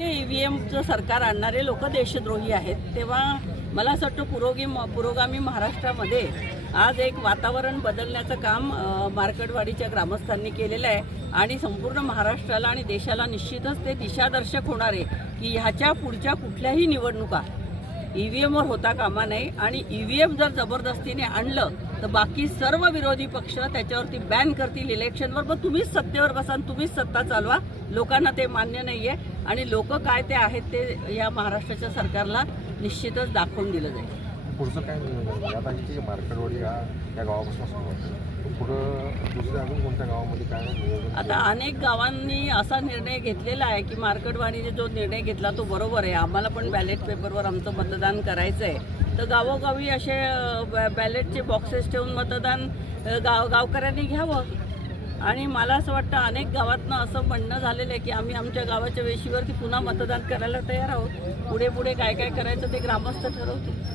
ईव्हीएमचं सरकार आणणारे लोक देशद्रोही आहेत. तेव्हा मला असं वाटतं पुरोगी पुरोगामी महाराष्ट्रामध्ये आज एक वातावरण बदलण्याचं काम मार्केटवाडीच्या ग्रामस्थांनी केलेलं आहे. आणि संपूर्ण महाराष्ट्राला आणि देशाला निश्चितच ते दिशादर्शक होणार आहे की ह्याच्या पुढच्या कुठल्याही निवडणुका ई व्ही एमवर होता कामा नाही आणि ई व्ही एम जर जबरदस्तीने आणलं तर बाकी सर्व विरोधी पक्ष त्याच्यावरती बॅन करतील इलेक्शनवर मग तुम्हीच सत्तेवर बसा तुम्हीच सत्ता चालवा. लोकांना ते मान्य नाही आहे आणि लोक काय ते आहेत ते या महाराष्ट्राच्या सरकारला निश्चितच दाखवून दिलं जाईल. पुढचं काय? आता इथे मार्केटवाडी हा या गावापासून सुरू आहे तर पुढं दुसऱ्या अजून कोणत्या गावामध्ये काय नियोजन आता अनेक गावांनी असा निर्णय घेतलेला आहे की मार्कडवाडीने जो निर्णय घेतला तो बरोबर आहे. आम्हाला पण बॅलेट पेपरवर आमचं मतदान करायचं आहे तर गावोगावी असे बॅलेटचे बॉक्सेस ठेवून मतदान गाव गावकऱ्यांनी घ्यावं. आणि मला असं वाटतं अनेक गावातनं असं म्हणणं झालेलं आहे की आम्ही आमच्या गावाच्या वेशीवरती पुन्हा मतदान करायला तयार आहोत. पुढे पुढे काय काय करायचं ते ग्रामस्थ ठरवतील.